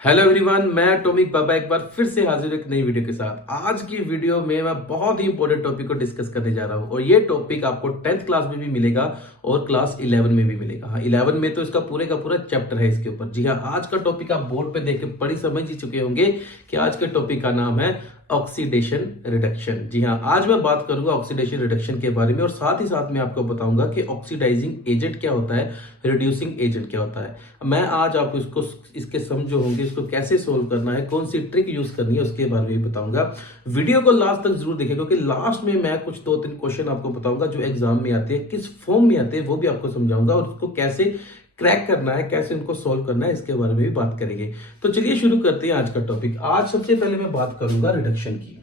Hello everyone, मैं टॉमिक बाबा एक बार फिर से हाजिर एक नई वीडियो के साथ। आज की वीडियो में मैं बहुत ही इंपॉर्टेंट टॉपिक को डिस्कस करने जा रहा हूं और ये टॉपिक आपको 10th क्लास में भी मिलेगा और क्लास 11 में भी मिलेगा। हाँ, 11 में तो इसका पूरे का पूरा चैप्टर है इसके ऊपर। जी हाँ, आज का टॉपिक आप बोर्ड पे देख के पढ़ी समझ ही चुके होंगे कि आज के टॉपिक का नाम है ऑक्सीडेशन रिडक्शन। जी हाँ, आज मैं बात करूंगा ऑक्सीडेशन रिडक्शन के बारे में और साथ ही साथ मैं आपको बताऊंगा कि ऑक्सीडाइजिंग एजेंट क्या होता है, रिड्यूसिंग एजेंट क्या होता है। मैं आज आपको इसको इसके सम जो होंगे इसको कैसे सोल्व करना है, कौन सी ट्रिक यूज करनी है, उसके बारे में भी बताऊंगा। वीडियो को लास्ट तक जरूर देखें क्योंकि लास्ट में मैं कुछ 2-3 क्वेश्चन आपको बताऊंगा जो एग्जाम में आते हैं, किस फॉर्म में आते हैं वो भी आपको समझाऊंगा और उसको कैसे क्रैक करना है, कैसे उनको सोल्व करना है, इसके बारे में भी बात करेंगे। तो चलिए शुरू करते हैं आज का टॉपिक। आज सबसे पहले मैं बात करूंगा रिडक्शन की।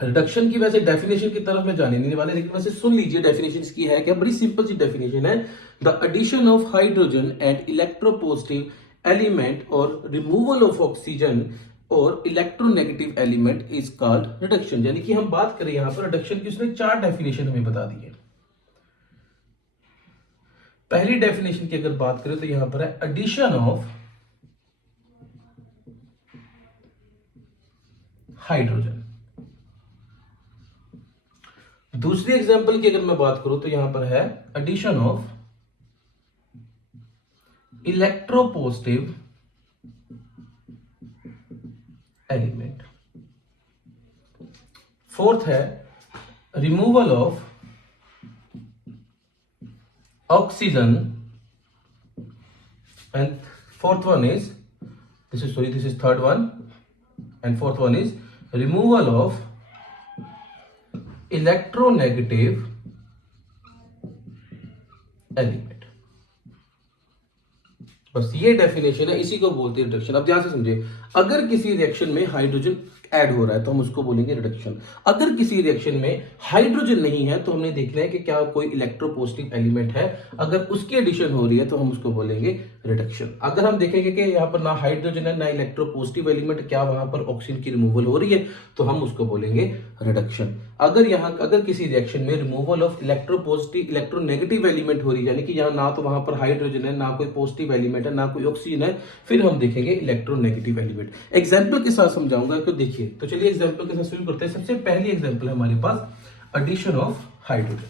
रिडक्शन की वैसे डेफिनेशन की तरफ में जाने नहीं वाले, लेकिन वैसे सुन लीजिए डेफिनेशन की है क्या। बड़ी सिंपल सी डेफिनेशन है। The addition of hydrogen and electropositive element और रिमूवल ऑफ ऑक्सीजन और electronegative element is called reduction. यानी कि हम बात करें यहां पर रिडक्शन की, उसने 4 डेफिनेशन हमें बता दी है। पहली डेफिनेशन की अगर बात करें तो यहां पर है एडिशन ऑफ हाइड्रोजन। दूसरी एग्जांपल की अगर मैं बात करूं तो यहां पर है addition of electropositive element. Fourth है removal of oxygen and fourth one is this is third one and fourth one is removal of electronegative element. बस ये डेफिनेशन है, इसी को बोलते हैं रिडक्शन। अब ध्यान से समझिए, अगर किसी रिएक्शन में हाइड्रोजन ऐड हो रहा है तो हम उसको बोलेंगे रिडक्शन। अगर किसी रिएक्शन में हाइड्रोजन नहीं है तो हमने देखना है कि क्या कोई इलेक्ट्रोपॉजिटिव एलिमेंट है, अगर उसकी एडिशन हो रही है तो हम उसको बोलेंगे रिडक्शन। अगर हम देखेंगे कि यहाँ पर ना हाइड्रोजन है ना इलेक्ट्रोपॉजिटिव एलिमेंट, क्या वहां पर ऑक्सीजन की रिमूवल हो रही है, तो हम उसको बोलेंगे रिडक्शन। अगर किसी रिएक्शन में removal of electropositive electronegative element हो रही है, यानी कि यहाँ ना तो वहां पर हाइड्रोजन है ना कोई पॉजिटिव एलिमेंट है ना कोई ऑक्सीजन है, फिर हम देखेंगे इलेक्ट्रोनेगेटिव एलिमेंट। एग्जाम्पल के साथ समझाऊंगा तो देखिए। तो चलिए एग्जांपल के साथ शुरू करते हैं। सबसे पहली एग्जांपल है हमारे पास addition of hydrogen.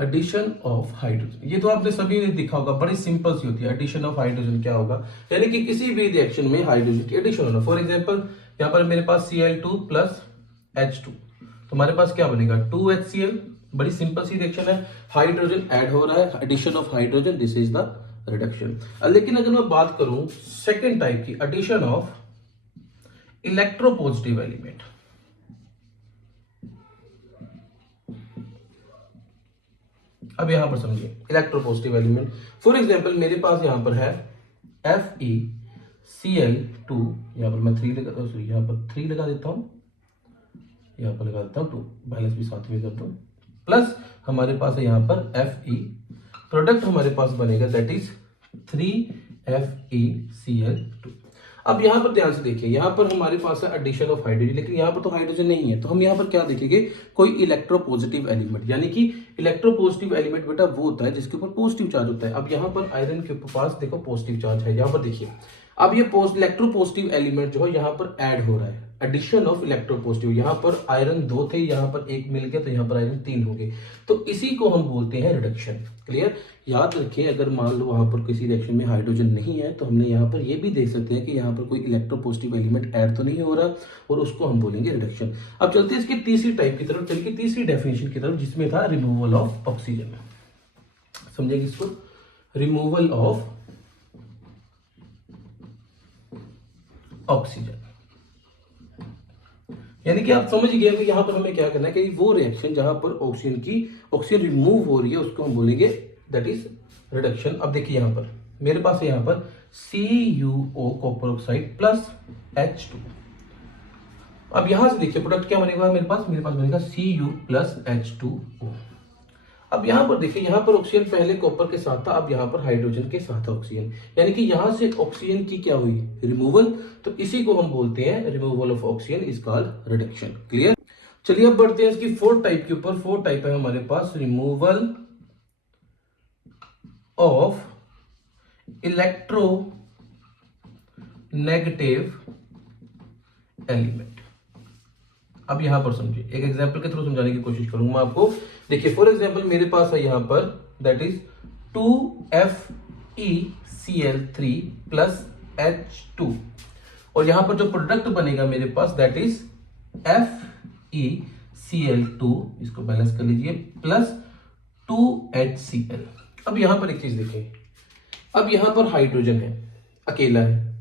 Addition of hydrogen, ये तो आपने सभी ने देखा होगा, बड़ी सिंपल सी होती है। एडिशन ऑफ हाइड्रोजन क्या होगा, यानी कि किसी भी रिएक्शन में हाइड्रोजन की एडिशन होना। फॉर एग्जांपल यहां पर मेरे पास Cl2 प्लस H2, तो हमारे पास क्या बनेगा 2HCl। बड़ी सिंपल सी रिएक्शन है, हाइड्रोजन ऐड हो रहा है, addition of hydrogen, this is the reduction. लेकिन अगर मैं बात करूं सेकेंड टाइप की, एडिशन ऑफ इलेक्ट्रोपॉजिटिव एलिमेंट। अब यहां पर समझिए इलेक्ट्रोपॉजिटिव एलिमेंट। फॉर एग्जांपल मेरे पास यहां पर है FeCl2, यहां पर मैं 3 लगा, सॉरी यहां पर 3 लगा देता हूं, यहां पर लगा देता हूं 2, बैलेंस भी साथ में करता हूं, प्लस हमारे पास है यहां पर Fe, प्रोडक्ट हमारे पास बनेगा दैट इज 3FeCl2। अब यहां पर ध्यान से देखिए, यहां पर हमारे पास है एडिशन ऑफ हाइड्रोजन, लेकिन यहां पर तो हाइड्रोजन नहीं है, तो हम यहां पर क्या देखेंगे कोई इलेक्ट्रोपॉजिटिव एलिमेंट। यानी कि इलेक्ट्रोपॉजिटिव एलिमेंट बेटा वो होता है जिसके ऊपर पॉजिटिव चार्ज होता है। अब यहां पर आयरन के पास देखो पॉजिटिव चार्ज है, यहां पर देखिए। अब ये इलेक्ट्रोपॉजिटिव एलिमेंट जो है यहां पर ऐड हो रहा है, एडिशन ऑफ इलेक्ट्रोपॉजिटिव। यहां पर आयरन 2 थे, यहां पर 1 मिल गया, तो यहां पर आयरन 3 हो गए, तो इसी को हम बोलते हैं रिडक्शन। क्लियर, याद रखिए। अगर मान लो वहां पर किसी रिएक्शन में हाइड्रोजन नहीं है तो हमने यहां पर ये भी देख सकते हैं कि यहां पर कोई इलेक्ट्रोपॉजिटिव एलिमेंट ऐड तो नहीं हो रहा, और उसको हम बोलेंगे रिडक्शन। अब चलते हैं इसकी तीसरी टाइप की तरफ, चलिए तीसरी डेफिनेशन की तरफ, जिसमें था रिमूवल ऑफ ऑक्सीजन। समझेंगे इसको, रिमूवल ऑफ ऑक्सीजन। यानी कि आप समझ गए कि यहां पर हमें क्या करना है कि वो रिएक्शन जहां पर ऑक्सीजन रिमूव हो रही है उसको हम बोलेंगे दैट इज रिडक्शन। अब देखिए यहां पर मेरे पास है यहां पर CuO copper oxide plus H2। अब यहां से देखिए प्रोडक्ट क्या बनेगा मेरे पास बनेगा Cu प्लस H2O। अब यहां पर देखिए, यहां पर ऑक्सीजन पहले कॉपर के साथ था, अब यहां पर हाइड्रोजन के साथ ऑक्सीजन, यानी कि यहां से ऑक्सीजन की क्या हुई रिमूवल, तो इसी को हम बोलते हैं removal of oxygen is called reduction. Clear, चलिए अब बढ़ते हैं इसकी 4 टाइप के ऊपर। 4 टाइप है हमारे पास, रिमूवल ऑफ इलेक्ट्रोनेगेटिव एलिमेंट। अब यहां पर समझिए, एक एग्जांपल के थ्रू समझाने की कोशिश करूंगा मैं आपको। देखिए फॉर एग्जांपल मेरे पास है यहां पर that is 2FeCl3 plus H2 और यहां पर जो प्रोडक्ट बनेगा मेरे पास दैट इज FeCl2, इसको बैलेंस कर लीजिए, प्लस 2HCl। अब यहां पर एक चीज देखें, अब यहां पर हाइड्रोजन है, अकेला है,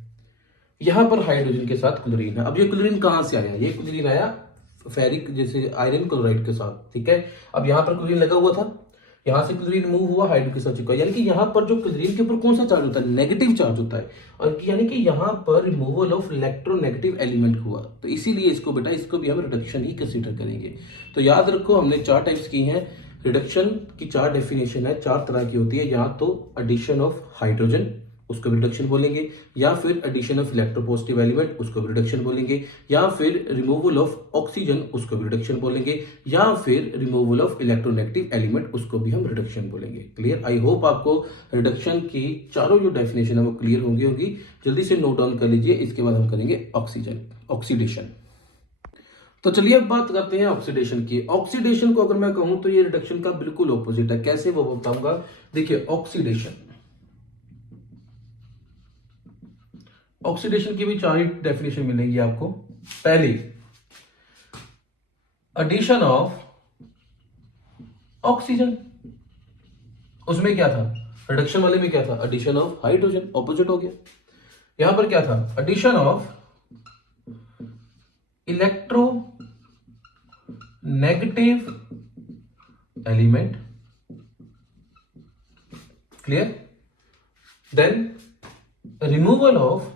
यहां पर हाइड्रोजन के साथ क्लोरीन है। अब ये क्लोरीन कहां से आया? ये क्लोरीन आया फेरिक जैसे आयरन क्लोराइड के साथ, ठीक है। अब यहां पर क्लोरीन लगा हुआ था, यहां से क्लोरीन मूव हुआ, हाइड्रोजन के साथ चिपका, यानी कि यहां पर जो क्लोरीन के ऊपर कौन सा चार्ज होता है? नेगेटिव चार्ज होता है, और यानी कि यहां पर रिमूवल ऑफ इलेक्ट्रोनेगेटिव एलिमेंट हुआ। तो इसीलिए इसको बेटा, इसको भी हम रिडक्शन ही कंसीडर करेंगे। तो याद रखो हमने 4 टाइप्स की हैं रिडक्शन की, 4 डेफिनेशन है, 4 तरह की होती है। या तो एडिशन ऑफ हाइड्रोजन, उसको भी रिडक्शन बोलेंगे, या फिर एडिशन ऑफ इलेक्ट्रोपॉजिटिव एलिमेंट, उसको भी रिडक्शन बोलेंगे, या फिर रिमूवल ऑफ ऑक्सीजन, उसको भी रिडक्शन बोलेंगे, या फिर रिमूवल ऑफ इलेक्ट्रोनेगेटिव एलिमेंट, उसको भी हम रिडक्शन बोलेंगे। क्लियर? आई होप आपको रिडक्शन की चारों जो डेफिनेशन है वो क्लियर होगी। जल्दी से नोट डाउन कर लीजिए। इसके बाद हम करेंगे ऑक्सीजन, ऑक्सीडेशन। तो चलिए अब बात करते हैं ऑक्सीडेशन की। ऑक्सीडेशन को अगर मैं कहूं तो ये रिडक्शन का बिल्कुल ऑपोजिट है। कैसे वो बताऊंगा। देखिए ऑक्सीडेशन, ऑक्सीडेशन की भी 4 ही डेफिनेशन मिलेगी आपको। पहली, एडिशन ऑफ ऑक्सीजन, उसमें क्या था? रिडक्शन वाले में क्या था? एडिशन ऑफ हाइड्रोजन, ऑपोजिट हो गया। यहां पर क्या था? Addition of electronegative element. Clear? Then removal of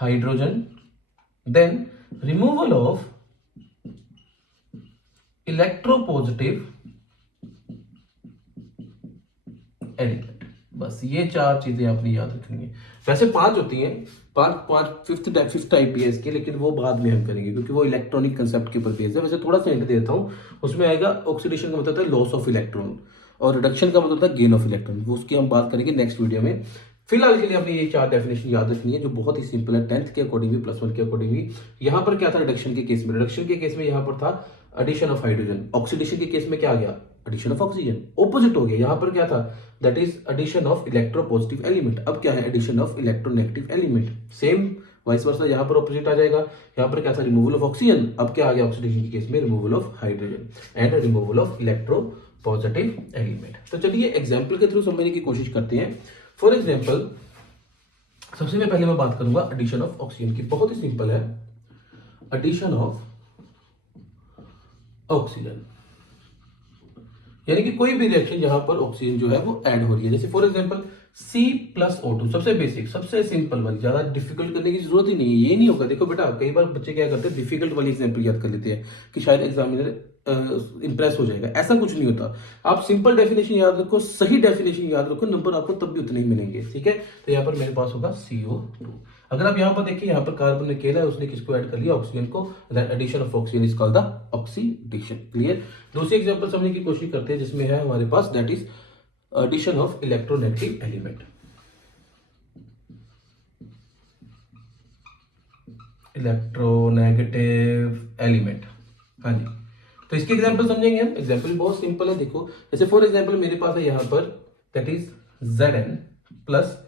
hydrogen, then removal of electropositive element. बस ये 4 चीजें आपने याद रखनी है। वैसे 5 होती हैं, 5 फिफ्थ टाइप भी है इसकी, लेकिन वो बाद में हम करेंगे क्योंकि वो इलेक्ट्रॉनिक कंसेप्ट के ऊपर बेस्ड है। वैसे थोड़ा सा हिंट देता हूं, उसमें आएगा ऑक्सीडेशन का मतलब है लॉस ऑफ इलेक्ट्रॉन, और रिडक्शन का मतलब है गेन ऑफ इलेक्ट्रॉन। वो उसकी हम बात करेंगे नेक्स्ट वीडियो में। फिलहाल के लिए आपने ये 4 डेफिनेशन याद रखनी है जो बहुत ही सिंपल है, 10th के अकॉर्डिंग भी, +1 के अकॉर्डिंग भी। यहां पर क्या था रिडक्शन के केस में? रिडक्शन के केस में यहां पर था एडिशन ऑफ हाइड्रोजन। ऑक्सीडेशन के केस में क्या आ गया? एडिशन ऑफ ऑक्सीजन, ऑपोजिट हो गया। यहां पर क्या था? That is addition of electropositive element. अब क्या है? Addition of electronegative element. Same vice versa यहां पर ऑपोजिट आ जाएगा। यहां पर क्या था? Removal of oxygen. अब क्या आ गया ऑक्सीडेशन के केस में? Removal of hydrogen and removal of electropositive element. तो चलिए एग्जांपल के थ्रू समझने की कोशिश करते हैं। फॉर एग्जांपल सबसे पहले मैं बात करूंगा एडिशन ऑफ ऑक्सीजन की। बहुत ही सिंपल है, एडिशन ऑफ ऑक्सीजन यानी कि कोई भी रिएक्शन जहां पर ऑक्सीजन जो है वो ऐड हो रही है। जैसे फॉर एग्जांपल C+O2, सबसे बेसिक, सबसे सिंपल वाली, ज्यादा डिफिकल्ट करने की जरूरत ही नहीं है। ये नहीं होगा, देखो बेटा कई बार बच्चे क्या करते हैं डिफिकल्ट वाली एग्जांपल याद कर लेते हैं कि शायद एग्जामिनर इंप्रेस हो जाएगा। ऐसा कुछ नहीं होता। आप सिंपल डेफिनेशन याद रखो, सही डेफिनेशन याद रखो, नंबर आपको तब भी उतने ही मिलेंगे। ठीक है, तो यहाँ पर मेरे पास होगा CO2। अगर आप यहाँ पर देखिए, यहाँ पर कार्बन अकेला है, उसने किसको ऐड कर लिया? ऑक्सीजन को। Addition of oxygen is called the oxidation. Clear? दूसरी एग्जांपल समझने की कोशिश करते हैं जिसमें है हमारे पास that is addition of electronegative element. Electronegative element, हाँ जी। तो इसके एग्जांपल समझेंगे हम। एग्जांपल बहुत सिंपल है, देखो जैसे फॉर एग्जांपल मेरे पास है यहाँ पर that is Zn plus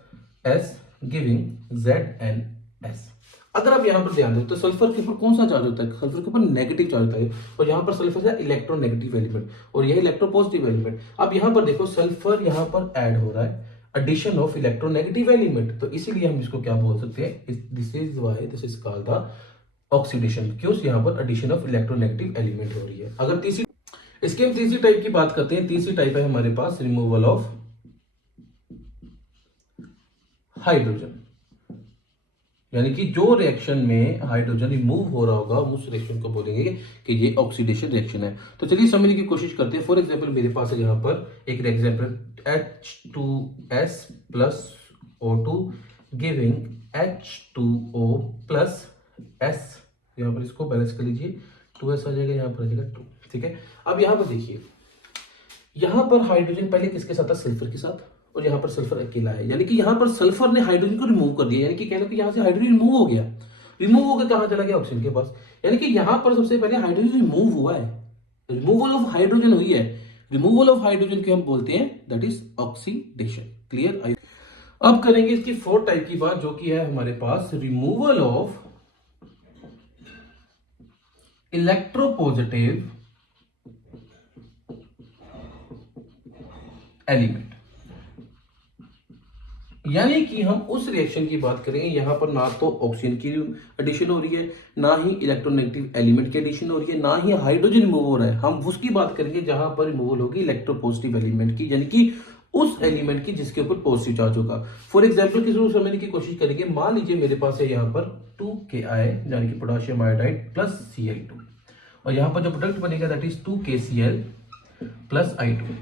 S giving ZnS। अगर आप यहाँ पर ध्यान दें तो सल्फर के ऊपर कौन सा चार्ज होता है? सल्फर के ऊपर नेगेटिव चार्ज होता है, और यहाँ पर सल्फर है इलेक्ट्रोनेगेटिव एलिमेंट और यह इलेक्ट्रोपॉजिटिव एलिमेंट। अब यहाँ पर देखो सल्फर यहाँ पर ऐड हो रहा है, एडिशन ऑफ इलेक्ट्रोनेगेटिव एलिमेंट, तो इसीलिए हम इसको क्या बोल सकते हैं? This is why this is called the oxidation. क्यों? यहाँ पर एडिशन ऑफ इलेक्ट्रोनेगेटिव एलिमेंट हो रही है। अगर इसके हम तीसरी टाइप की बात करते हैं। तीसरी टाइप है हमारे पास रिमूवल ऑफ हाइड्रोजन, यानी कि जो रिएक्शन में हाइड्रोजन रिमूव हो रहा होगा उस रिएक्शन को बोलेंगे कि ये ऑक्सीडेशन रिएक्शन है। तो चलिए समझने की कोशिश करते हैं। फॉर एग्जांपल मेरे पास है यहाँ पर एक example H2S plus O2 giving H2O plus S। यहाँ पर इसको बैलेंस कर लीजिए, 2S आ जाएगा, यहाँ पर आ जाएगा 2। ठीक है, अब यहाँ पर देखिए यहां पर हाइड्रोजन पहले किसके साथ था, सल्फर के साथ, और यहां पर सल्फर अकेला है, यानी कि यहां पर सल्फर ने हाइड्रोजन को रिमूव कर दिया, यानी कि कहना कि यहां से हाइड्रोजन रिमूव हो गया, रिमूव होकर कहां चला गया, ऑक्सीजन के पास। यानी कि यहां पर सबसे पहले हाइड्रोजन रिमूव हुआ है, रिमूवल ऑफ हाइड्रोजन हुई है। रिमूवल ऑफ हाइड्रोजन को हम बोलते हैं दैट इज ऑक्सीडेशन। क्लियर। अब करेंगे इसकी फोर्थ टाइप की बात, जो कि है हमारे पास रिमूवल ऑफ इलेक्ट्रोपॉजिटिव एलिमेंट। यानी कि हम उस रिएक्शन की बात करेंगे, यहां पर ना तो ऑक्सीजन की एडिशन हो रही है, ना ही इलेक्ट्रोनेगेटिव एलिमेंट की एडिशन हो रही है, ना ही हाइड्रोजन रिमूव हो रहा है। हम उसकी बात करेंगे जहां पर रिमूवल होगी इलेक्ट्रोपॉजिटिव एलिमेंट की, यानी कि उस एलिमेंट की जिसके ऊपर पॉजिटिव चार्ज होगा। फॉर एग्जाम्पल किसी को समझने की कोशिश करेंगे, मान लीजिए मेरे पास है यहाँ पर 2Ki यानी कि पोटेशियम आयोडाइड प्लस Cl2, और यहाँ पर जो प्रोडक्ट बनेगा that is 2KCl plus I2।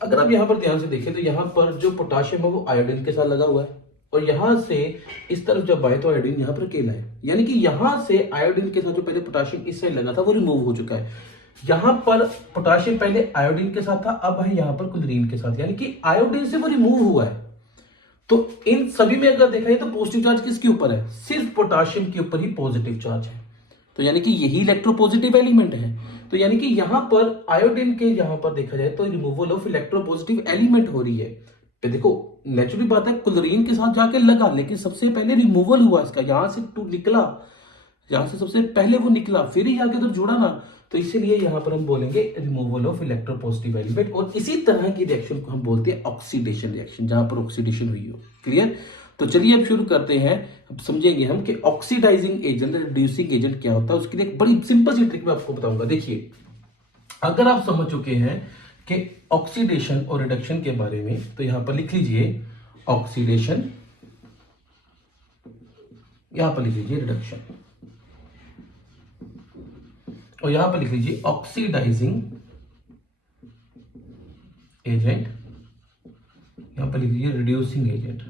अगर आप यहाँ पर ध्यान से देखें तो यहाँ पर जो पोटाशियम है वो आयोडीन के साथ लगा हुआ है, और यहाँ से इस तरफ जब आए तो आयोडीन यहाँ पर अकेला है, यानी कि यहाँ से आयोडीन के साथ जो पहले पोटाशियम इस साइड लगा था वो रिमूव हो चुका है। यहाँ पर पोटाशियम पहले आयोडीन के साथ था, अब है यहाँ पर क्लोरीन के साथ, यानी कि आयोडीन से वो रिमूव हुआ है। तो इन सभी में अगर देखा जाए तो पॉजिटिव चार्ज किसके ऊपर है, सिर्फ पोटाशियम के ऊपर ही पॉजिटिव चार्ज है। तो यानी कि यही इलेक्ट्रोपॉजिटिव एलिमेंट है। तो यानी कि यहां पर आयोडीन के यहां पर देखा जाए तो रिमूवल ऑफ इलेक्ट्रोपॉजिटिव एलिमेंट हो रही है। तो देखो नेचुरली बात है, क्लोरीन के साथ जाके लगा, लेकिन सबसे पहले रिमूवल हुआ इसका, यहां से टू निकला, यहां से सबसे पहले वो निकला, फिर ही जाके तो जुड़ा ना। तो इसीलिए यहां पर हम बोलेंगे रिमूवल ऑफ इलेक्ट्रोपॉजिटिव एलिमेंट, और इसी तरह की रिएक्शन को हम बोलते हैं ऑक्सीडेशन रिएक्शन, जहां पर ऑक्सीडेशन हुई हो। क्लियर। तो चलिए अब शुरू करते हैं। अब समझेंगे हम कि ऑक्सीडाइजिंग एजेंट, रिड्यूसिंग एजेंट क्या होता है। उसके लिए एक बड़ी सिंपल सी ट्रिक मैं आपको बताऊंगा। देखिए, अगर आप समझ चुके हैं कि ऑक्सीडेशन और रिडक्शन के बारे में, तो यहां पर लिख लीजिए ऑक्सीडेशन, यहां पर लिख लीजिए रिडक्शन, और यहां पर लिख लीजिए ऑक्सीडाइजिंग एजेंट, यहां पर लिख लीजिए रिड्यूसिंग एजेंट।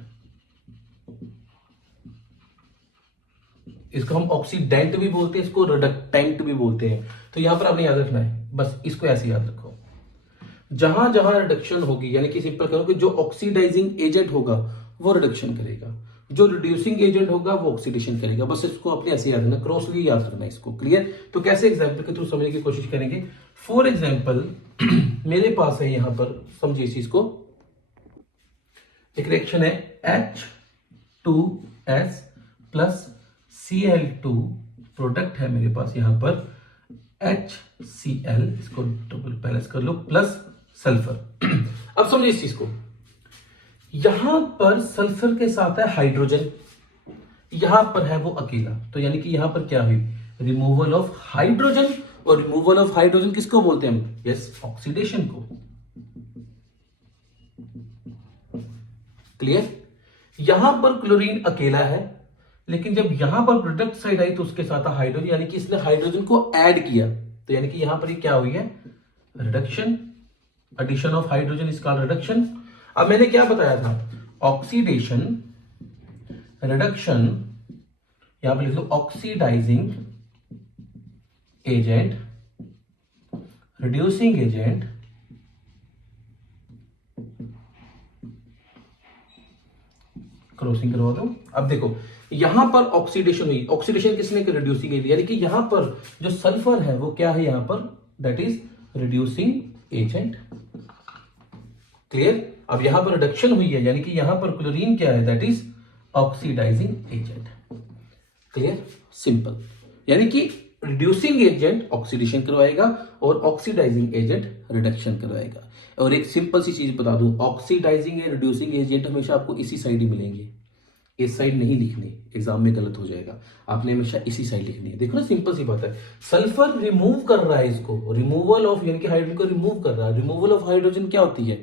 इसको हम ऑक्सीडेंट भी बोलते हैं, इसको रिडक्टेंट भी बोलते हैं। तो यहां पर आपने याद रखना है, बस इसको ऐसे याद रखो। जहां जहां रिडक्शन होगी, यानी कि सिंपल करो कि जो ऑक्सीडाइजिंग एजेंट होगा वो रिडक्शन करेगा, जो रिड्यूसिंग एजेंट होगा वो ऑक्सीडेशन करेगा। बस इसको अपने ऐसे याद रखना, क्रॉसली याद रखना इसको। क्लियर। तो कैसे एग्जाम्पल के थ्रू समझने की कोशिश करेंगे। फॉर एग्जाम्पल मेरे पास है यहां पर, समझिए इस चीज को, एक रिएक्शन है H2S प्लस Cl2, प्रोडक्ट है मेरे पास यहां पर HCl, इसको डबल बैलेंस कर लो, प्लस सल्फर। अब समझिए इस चीज को, यहां पर सल्फर के साथ है हाइड्रोजन, यहां पर है वो अकेला। तो यानी कि यहां पर क्या हुई, रिमूवल ऑफ हाइड्रोजन, और रिमूवल ऑफ हाइड्रोजन किसको बोलते हैं हम, यस, ऑक्सीडेशन को। क्लियर। यहां पर क्लोरीन अकेला है, लेकिन जब यहां पर प्रोडक्ट साइड आई तो उसके साथ हाइड्रोजन, यानी कि इसने हाइड्रोजन को ऐड किया। तो यानी कि यहां पर ये क्या हुई है, reduction, addition of hydrogen is called reduction. अब मैंने क्या बताया था, ऑक्सीडेशन, रिडक्शन, यहां पर लिख लो oxidising agent, reducing agent, crossing करवा दो। अब देखो यहां पर ऑक्सीडेशन हुई, ऑक्सीडेशन किसने, रिड्यूसिंग एजेंट, यानी कि यहां पर जो सल्फर है वो क्या है यहां पर, that is reducing agent. Clear. अब यहां पर रिडक्शन हुई है, यानी कि यहां पर क्लोरीन क्या है, that is oxidising agent. Clear, simple. यानी कि रिड्यूसिंग एजेंट ऑक्सीडेशन करवाएगा और ऑक्सीडाइजिंग एजेंट रिडक्शन करवाएगा। और एक सिंपल सी चीज बता दूं, ऑक्सीडाइजिंग एंड रिड्यूसिंग एजेंट हमेशा आपको इसी साइड ही मिलेंगे, इस साइड नहीं लिखने, एग्जाम में गलत हो जाएगा। आपने हमेशा इसी साइड लिखनी है। देखो ना, सिंपल सी बात है, सल्फर रिमूव कर रहा है इसको, रिमूवल ऑफ, यानी कि हाइड्रोजन को रिमूव कर रहा है। रिमूवल ऑफ हाइड्रोजन क्या होती है,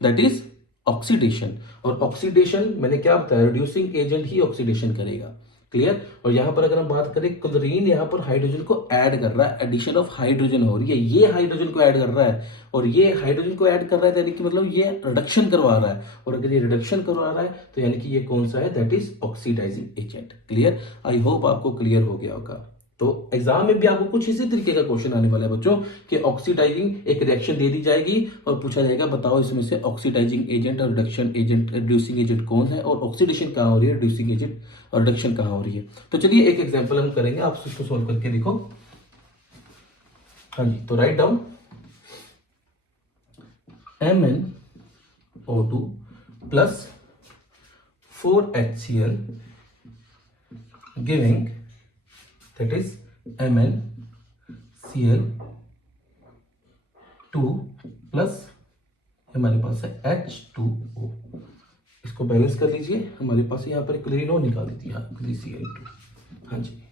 दैट इज ऑक्सीडेशन। और ऑक्सीडेशन मैंने क्या बताया, रिड्यूसिंग एजेंट ही ऑक्सीडेशन करेगा। क्लियर। और यहां पर अगर हम बात करें, क्लोरीन यहां पर हाइड्रोजन को ऐड कर रहा है, एडिशन ऑफ हाइड्रोजन हो रही है, ये हाइड्रोजन को ऐड कर रहा है और ये हाइड्रोजन को ऐड कर रहा है, यानी कि मतलब ये रिडक्शन करवा रहा है। और अगर ये रिडक्शन करवा रहा है तो यानी कि ये कौन सा है, that is oxidising agent. Clear. I hope आपको क्लियर हो गया होगा। तो एग्जाम में भी आपको कुछ इसी तरीके का क्वेश्चन आने वाला है बच्चों कि ऑक्सीडाइजिंग एक रिएक्शन दे दी जाएगी और पूछा जाएगा बताओ इसमें से ऑक्सीडाइजिंग एजेंट और रिड्यूसिंग एजेंट कौन है और ऑक्सीडेशन कहाँ हो रही है, रिड्यूसिंग एजेंट और रिडक्शन कहाँ हो रही है। तो चलिए एक एग्जाम्पल हम करेंगे, आप उसको सोल्व करके देखो। हाँ जी, तो write down MnO2 plus 4HCl giving that is MnCl2 plus हमारे पास है H2O। इसको बैलेंस कर लीजिए, हमारे पास यहाँ पर क्लोरीन और निकाल दी थी Cl2। हाँ जी,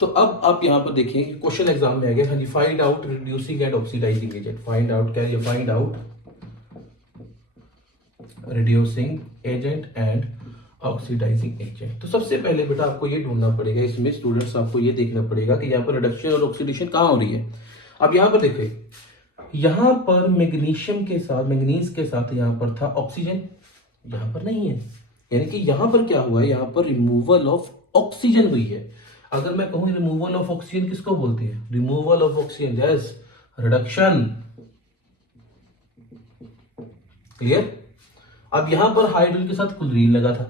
तो अब आप यहाँ पर देखें क्वेश्चन एग्जाम में आ गया। हाँ जी, find out reducing and oxidising agent. Find out क्या है, find out reducing agent and oxidising agent. तो सबसे पहले बेटा आपको ये ढूंढना पड़ेगा, इसमें स्टूडेंट्स आपको ये देखना पड़ेगा कि यहाँ पर रिडक्शन और ऑक्सीडेशन कहाँ हो रही है। अब यहाँ पर देखिए, यहाँ पर मैग्नीशियम के साथ, मैंगनीज के साथ यहाँ पर था ऑक्सीजन, यहाँ पर नहीं है। यानी कि यहाँ पर क्या हुआ है, यहाँ पर रिमूवल ऑफ ऑक्सीजन हुई है। अगर मैं कहूँ रिमूवल ऑफ ऑक्सीजन किसको बोलते हैं, removal of oxygen, yes, reduction. Clear. अब यहां पर हाइड्रोजन के साथ क्लोरीन लगा था,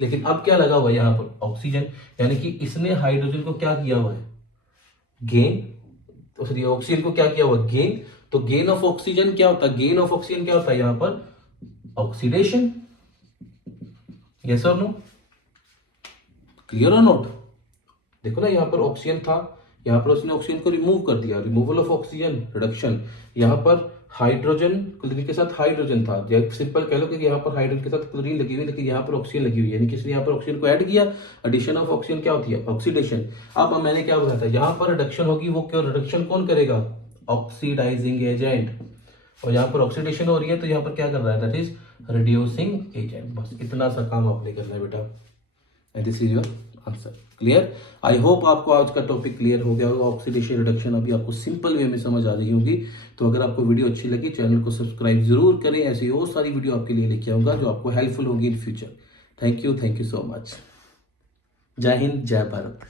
लेकिन अब क्या लगा हुआ है यहाँ पर ऑक्सीजन, यानी कि इसने हाइड्रोजन को क्या किया हुआ है, गेन। तो सॉरी, ऑक्सीजन को क्या किया हुआ, गेन। तो गेन ऑफ ऑक्सीजन क्या होता है, गेन ऑफ ऑक्सीजन क्या होता है यहां पर, ऑक्सीडेशन। यस और नो, क्लियर और नोट। देखो ना, यहाँ पर ऑक्सीजन था, यहाँ पर उसने ऑक्सीजन को रिमूव कर दिया, रिमूवल ऑफ ऑक्सीजन, रिडक्शन। यहाँ पर हाइड्रोजन, क्लोरीन के साथ हाइड्रोजन था, सिंपल कह लो कि यहाँ पर हाइड्रोजन के साथ क्लोरीन लगी हुई, लेकिन यहाँ पर ऑक्सीजन लगी हुई है, यानी कि इसने यहाँ पर ऑक्सीजन को ऐड किया। एडिशन ऑफ ऑक्सीजन क्या होती है, ऑक्सीडेशन। अब मैंने क्या बताया था, यहाँ पर रिडक्शन होगी, वो क्यों, रिडक्शन कौन करेगा, ऑक्सीडाइजिंग एजेंट। और यहाँ पर ऑक्सीडेशन हो रही है, तो यहाँ पर क्या कर रहा है, दैट इज रिड्यूसिंग एजेंट। बस इतना सा काम आपने करना है बेटा, and this is your answer. Clear. I hope आपको आज का टॉपिक क्लियर हो गया होगा। ऑक्सीडेशन रिडक्शन अभी आपको सिंपल वे में समझ आ रही होगी। तो अगर आपको वीडियो अच्छी लगी, चैनल को सब्सक्राइब जरूर करें, ऐसी और सारी वीडियो आपके लिए लेके आऊंगा जो आपको हेल्पफुल होगी in future. Thank you so much. जय हिंद, जय भारत।